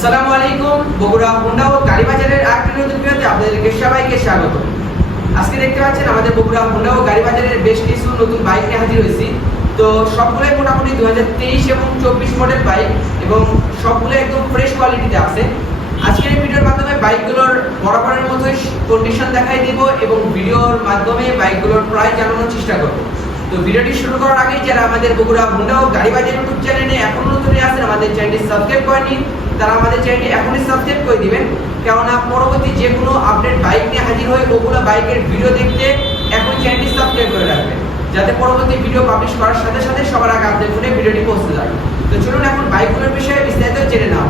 আসসালামু আলাইকুম, বগুড়া হোন্ডা ও গাড়ি বাজারের আরেকটি নতুন ভিডিওতে স্বাগত। আজকে দেখতে পাচ্ছেন আমাদের বগুড়া হোন্ডা ও গাড়ি বাজারের বেশ কিছু নতুন বাইক নিয়ে হাজির হয়েছি। তো সবগুলোই মোটামুটি দু হাজার তেইশ এবং চব্বিশ মডেল বাইক এবং সবগুলো একদম ফ্রেশ কোয়ালিটিতে আছে। আজকের ভিডিওর মাধ্যমে বাইকগুলোর বরাবরের মতোই কন্ডিশন দেখাই দিব এবং ভিডিওর মাধ্যমে বাইকগুলোর প্রাইস জানানোর চেষ্টা করব। তো ভিডিওটি শুরু করার আগে যারা আমাদের বগুড়া ও গাড়ি বাজার ইউটিউব চ্যানেলে এখন নতুন আমাদের চ্যানেলটি সাবস্ক্রাইব করেনি তারা আমাদের চ্যানেলটি এখনই সাবস্ক্রাইব করে দিবেন। কেননা পরবর্তী যে কোনো আপডেট বাইক নিয়ে হাজির হয়ে বাইকের ভিডিও দেখতে এখন চ্যানেলটি সাবস্ক্রাইব করে রাখবেন, যাতে পরবর্তী ভিডিও পাবলিশ করার সাথে সাথে সবার আগে আপনাদের ফোনে ভিডিওটি পৌঁছে তো চলুন এখন বাইকগুলোর বিষয়ে বিস্তারিত জেনে নাও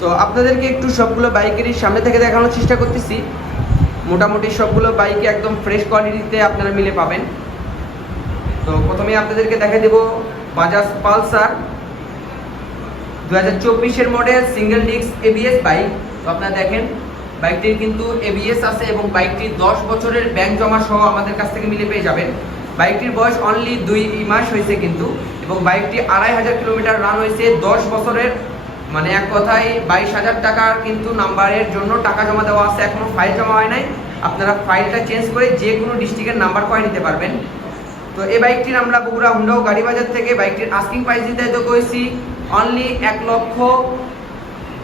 তো আপনাদেরকে একটু সবগুলো বাইকেরই সামনে থেকে দেখানোর চেষ্টা করতেছি। মোটামুটি সবগুলো বাইক একদম ফ্রেশ কোয়ালিটিতে আপনারা মিলে পাবেন। তো প্রথমে আপনাদেরকে দেখা দেব বাজাজ পালসার দু হাজার চব্বিশের model single disc ABS bike তো আপনারা দেখেন বাইকটির কিন্তু এবিএস আছে এবং বাইকটির দশ বছরের ব্যাংক জমা সহ আমাদের কাছ থেকে মিলে পেয়ে যাবেন। বাইকটির বয়স অনলি দুই মাস হয়েছে কিন্তু এবং বাইকটি আড়াই হাজার কিলোমিটার রান হয়েছে দশ বছরের মানে এক কথায় বাইশ হাজার টাকার কিন্তু নাম্বারের জন্য টাকা জমা দেওয়া আছে, এখনও ফাইল জমা হয় নাই। আপনারা ফাইলটা চেঞ্জ করে যে কোনো ডিস্ট্রিক্টের নাম্বার করে নিতে পারবেন। তো এই বাইকটির আমরা বগুড়া হুন্ডাও ও গাড়ি বাজার থেকে বাইকটির আস্কিং প্রাইস দিতে তো করেছি অনলি এক লক্ষ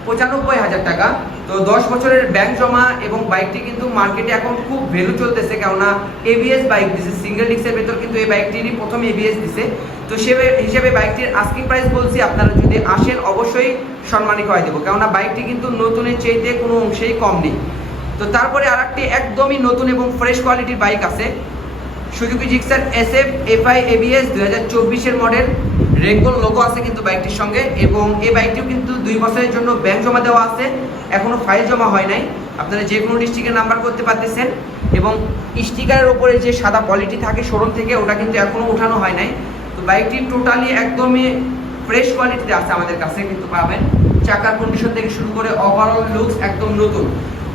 পঁচানব্বই হাজার টাকা। তো দশ বছরের ব্যাংক জমা এবং বাইকটি কিন্তু মার্কেটে এখন খুব ভ্যালু চলতেছে, কেননা এবিএস বাইক দিছে সিঙ্গেল ডিস্কের ভেতর কিন্তু এই বাইকটিরই প্রথম এবিএস দিছে। তো সে হিসেবে বাইকটির আস্কিং প্রাইস বলছি, আপনারা যদি আসেন অবশ্যই সম্মানিত হয় দেবো। কেননা বাইকটি কিন্তু নতুনের চাইতে কোনো অংশেই কম নেই। তো তারপরে আর একটি একদমই নতুন এবং ফ্রেশ কোয়ালিটির বাইক আছে। Suzuki Gixxer S F FI ABS দু হাজার চব্বিশের মডেল রেঙ্গল লোগো আছে কিন্তু বাইকটির সঙ্গে এবং এই বাইকটিও কিন্তু দুই বছরের জন্য ব্যাংক জমা দেওয়া আছে। এখনও ফাইল জমা হয় নাই। আপনারা যে কোনো ডিস্ট্রিক্টের নাম্বার করতে পারতেছেন এবং স্টিকারের ওপরে যে সাদা কোয়ালিটি থাকে শোরুম থেকে, ওটা কিন্তু এখনও উঠানো হয় নাই। তো বাইকটি টোটালি একদমই ফ্রেশ কোয়ালিটিতে আছে আমাদের কাছে, কিন্তু পাবেন চাকার কন্ডিশন থেকে শুরু করে ওভারঅল লুকস একদম নতুন।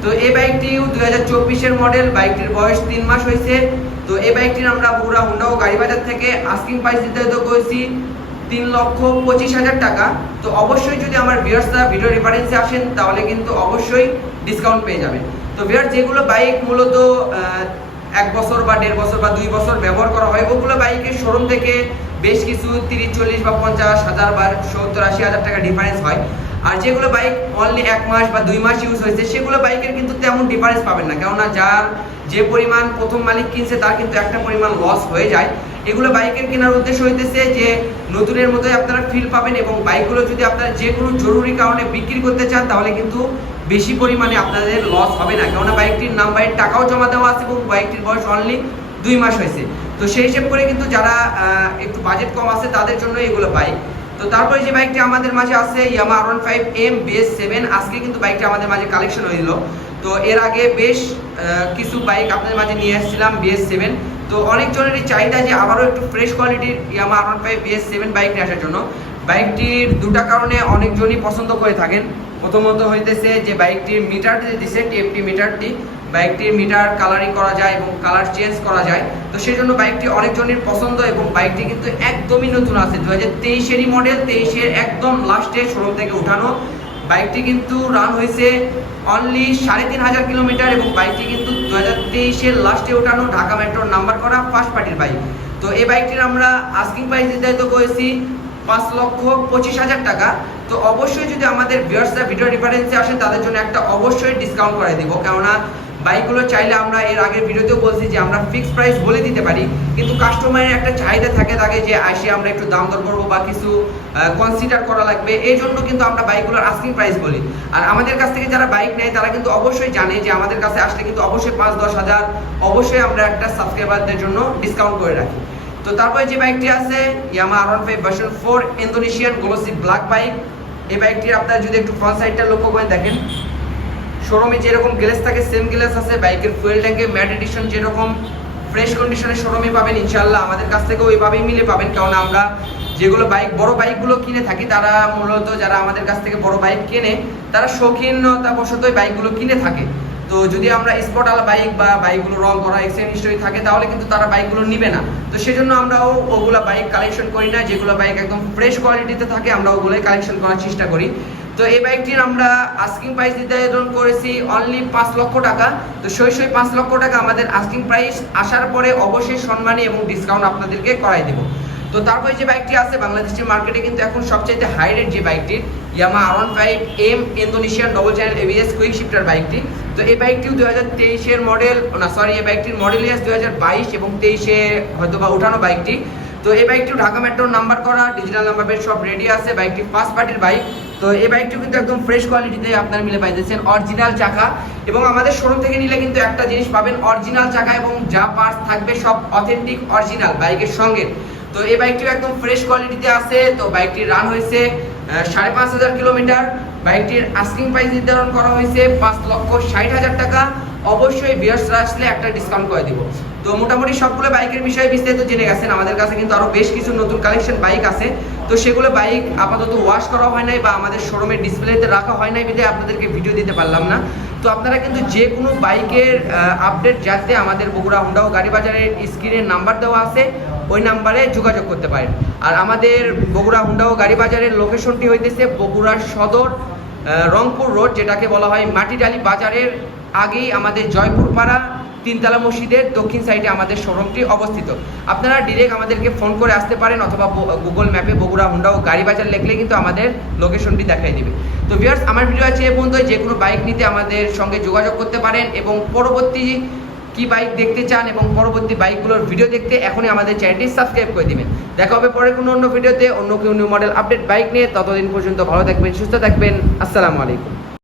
তো এই বাইকটিও দুই হাজার চব্বিশের মডেল বাইকটির বয়স তিন মাস হয়েছে। তো এই বাইকটির আমরা বগুড়া হুন্ডা ও গাড়ি বাজার থেকে আস্কিং প্রাইস নির্ধারিত করেছি তিন লক্ষ পঁচিশ হাজার টাকা। তো অবশ্যই যদি আমার ভিউয়ার্সরা ভিডিও রেফারেন্সে আসেন, তাহলে কিন্তু অবশ্যই ডিসকাউন্ট পেয়ে যাবেন। তো ভিউয়ার যেগুলো বাইক মূলত এক বছর বা দেড় বছর বা দুই বছর ব্যবহার করা হয়, ওগুলো বাইকের শোরুম থেকে বেশ কিছু তিরিশ, চল্লিশ বা পঞ্চাশ হাজার বা সত্তর, আশি হাজার টাকা ডিফারেন্স হয়। আর যেগুলো বাইক অনলি এক মাস বা দুই মাস ইউজ হয়েছে, সেগুলো বাইকের কিন্তু তেমন ডিফারেন্স পাবেন না। কেননা যার যে পরিমাণ প্রথম মালিক কিনছে, তার কিন্তু একটা পরিমাণ লস হয়ে যায়। এগুলো বাইকের কেনার উদ্দেশ্য হইতেছে যে নতুনের মতোই আপনারা ফিল পাবেন এবং বাইকগুলো যদি আপনারা যে কোনো জরুরি কারণে বিক্রি করতে চান, তাহলে কিন্তু বেশি পরিমাণে আপনাদের লস হবে না। কেননা বাইকটির নাম্বারের টাকাও জমা দেওয়া আছে এবং বাইকটির বয়স অনলি দুই মাস হয়েছে। তো সেই হিসেব করে কিন্তু যারা একটু বাজেট কম আছে, তাদের জন্য এগুলো বাইক তো তারপরে যে বাইকটি আমাদের মাঝে আছে Yamaha R one five M BS seven আজকে কিন্তু বাইকটি আমাদের মাঝে কালেকশন হইল তো এর আগে বেশ কিছু বাইক আপনাদের মাঝে নিয়ে এসেছিলাম বিএস সেভেন তো অনেকজনেরই চাহিদা যে আবারও একটু ফ্রেশ কোয়ালিটির Yamaha R one five BS seven bike নিয়ে আসার জন্য। বাইকটির দুটা কারণে অনেকজনই পছন্দ করে থাকেন। প্রথমত হইতেছে যে বাইকটির মিটারটি দিছে টিএফটি মিটারটি বাইকটির মিটার কালারিং করা যায় এবং কালার চেঞ্জ করা যায়। তো সেই জন্য বাইকটি অনেকজনের পছন্দ এবং বাইকটি কিন্তু একদমই নতুন আছে। দু হাজার তেইশেরই মডেল তেইশের একদম লাস্টে শোরুম থেকে উঠানো বাইকটি কিন্তু রান হয়েছে অনলি সাড়ে তিন হাজার কিলোমিটার এবং বাইকটি কিন্তু দু হাজার তেইশের লাস্টে ওঠানো ঢাকা মেট্রোর নাম্বার করা ফার্স্ট পার্টির বাইক তো এই বাইকটির আমরা আস্কিং প্রাইস নির্ধারিত করেছি পাঁচ লক্ষ পঁচিশ হাজার টাকা। তো অবশ্যই যদি আমাদের ভিউয়ার্সরা ভিডিও রেফারেন্সে আসেন তাদের জন্য একটা অবশ্যই ডিসকাউন্ট করে দিব। কেননা বাইকগুলো চাইলে আমরা এর আগের ভিডিওতেও বলছি যে আমরা ফিক্সড প্রাইস বলে দিতে পারি, কিন্তু কাস্টমারের একটা চাহিদা থাকে থাকে যে আসে আমরা একটু দাম দর করব বা কিছু কনসিডার করা লাগবে। এই জন্য কিন্তু আমরা বাইকগুলোর আস্কিং প্রাইস বলি। আর আমাদের কাছ থেকে যারা বাইক নেয়, তারা কিন্তু অবশ্যই জানে যে আমাদের কাছে আসলে কিন্তু অবশ্যই পাঁচ, দশ হাজার অবশ্যই আমরা একটা সাবস্ক্রাইবারদের জন্য ডিসকাউন্ট করে রাখি। তো তারপরে যে বাইকটি আছে Yamaha R one five version four Indonesian glossy black bike এই বাইকটির আপনারা যদি একটু ফ্রন্ট সাইডটা লক্ষ্য করে দেখেন শোরুমে যেরকম গ্লেস থাকে সেম গ্লেস আছে। বাইকের ফুয়েল ট্যাঙ্কে ম্যাট এডিশন যেরকম ফ্রেশ কন্ডিশনে শোরুমে পাবেন ইনশাল্লাহ আমাদের কাছ থেকেও ওইভাবেই মিলে পাবেন। কারণ আমরা যেগুলো বাইক বড় বাইকগুলো কিনে থাকি, তারা মূলত যারা আমাদের কাছ থেকে বড় বাইক কেনে, তারা শৌখিনতা বশতই বাইকগুলো কিনে থাকে। তো যদি আমরা স্পট আলা বাইক বা বাইকগুলো রং করা এক্সিডেন্ট হিস্টোরি থাকে, তাহলে কিন্তু তারা বাইকগুলো নিবে না। তো সেজন্য আমরাও ওগুলো বাইক কালেকশন করি না। যেগুলো বাইক একদম ফ্রেশ কোয়ালিটিতে থাকে, আমরা ওগুলোই কালেকশন করার চেষ্টা করি। তো এই বাইকটির আমরা আস্কিং প্রাইস নির্ধারণ করেছি অনলি পাঁচ লক্ষ টাকা। তো সই সই পাঁচ লক্ষ টাকা আমাদের আস্কিং প্রাইস আসার পরে অবশ্যই সম্মানী এবং ডিসকাউন্ট আপনাদেরকে করাই দেবো। তো তারপরে যে বাইকটি আছে বাংলাদেশের মার্কেটে কিন্তু এখন সবচাইতে হাই রেট যে বাইকটি Yamaha R one five M Indonesian double channel ABS quick shifter বাইকটি তো এই বাইকটিও দু হাজার তেইশের মডেল না সরি এই বাইকটির মডেল ইয়াস দু হাজার বাইশ এবং তেইশে হয়তো বা উঠানো বাইকটি তো এই বাইকটি ঢাকা মেট্রোর নাম্বার করা ডিজিটাল নাম্বার সব রেডি আছে। বাইকটি ফার্স্ট পার্টির বাইক তো এই বাইকটি কিন্তু একদম ফ্রেশ কোয়ালিটিতে আপনারা মিলে পাইতেছেন। অরিজিনাল চাকা এবং আমাদের শোরুম থেকে নিলে কিন্তু একটা জিনিস পাবেন অরিজিনাল চাকা এবং যা পার্টস থাকবে সব অথেন্টিক অরিজিনাল বাইকের সঙ্গে। তো এই বাইকটিও একদম ফ্রেশ কোয়ালিটিতে আছে। তো বাইকটি রান হয়েছে সাড়ে পাঁচ হাজার কিলোমিটার। বাইকটির আস্কিং প্রাইস নির্ধারণ করা হয়েছে পাঁচ লক্ষ ষাট হাজার টাকা। অবশ্যই বিয়ার্সরা আসলে একটা ডিসকাউন্ট করে দিব। তো মোটামুটি সবগুলো বাইকের বিষয়ে বিস্তারিত জেনে গেছেন। আমাদের কাছে কিন্তু আরও বেশ কিছু নতুন কালেকশন বাইক আছে। তো সেগুলো বাইক আপাতত ওয়াশ করা হয় নাই বা আমাদের শোরুমের ডিসপ্লেতে রাখা হয় নাই বিধে আপনাদেরকে ভিডিও দিতে পারলাম না। তো আপনারা কিন্তু যে কোনো বাইকের আপডেট যাতে আমাদের বগুড়া হুন্ডা ও গাড়ি বাজারের স্ক্রিনের নাম্বার দেওয়া আছে। ওই নাম্বারে যোগাযোগ করতে পারেন। আর আমাদের বগুড়া হুন্ডা ও গাড়ি বাজারের লোকেশনটি হইতেছে বগুড়ার সদর রংপুর রোড যেটাকে বলা হয় মাটিডালি বাজারের আগেই আমাদের জয়পুর পাড়া তিনতলা মসজিদের দক্ষিণ সাইডে আমাদের শোরুমটি অবস্থিত। আপনারা ডিরেক্ট আমাদেরকে ফোন করে আসতে পারেন অথবা গুগল ম্যাপে বগুড়া, হুন্ডা ও গাড়ি বাজার লিখলে কিন্তু আমাদের লোকেশনটি দেখাই দিবে। তো ভিউয়ার্স আমার ভিডিও আছে এ পর্যন্ত যে কোনো বাইক নিতে আমাদের সঙ্গে যোগাযোগ করতে পারেন এবং পরবর্তী কি বাইক দেখতে চান এবং পরবর্তী বাইকগুলোর ভিডিও দেখতে এখনই আমাদের চ্যানেলটি সাবস্ক্রাইব করে দিবেন। দেখা হবে পরে কোনো অন্য ভিডিওতে অন্য কোনো নিউ মডেল আপডেট বাইক নিয়ে। ততদিন পর্যন্ত ভালো থাকবেন, সুস্থ থাকবেন। আসসালামু আলাইকুম।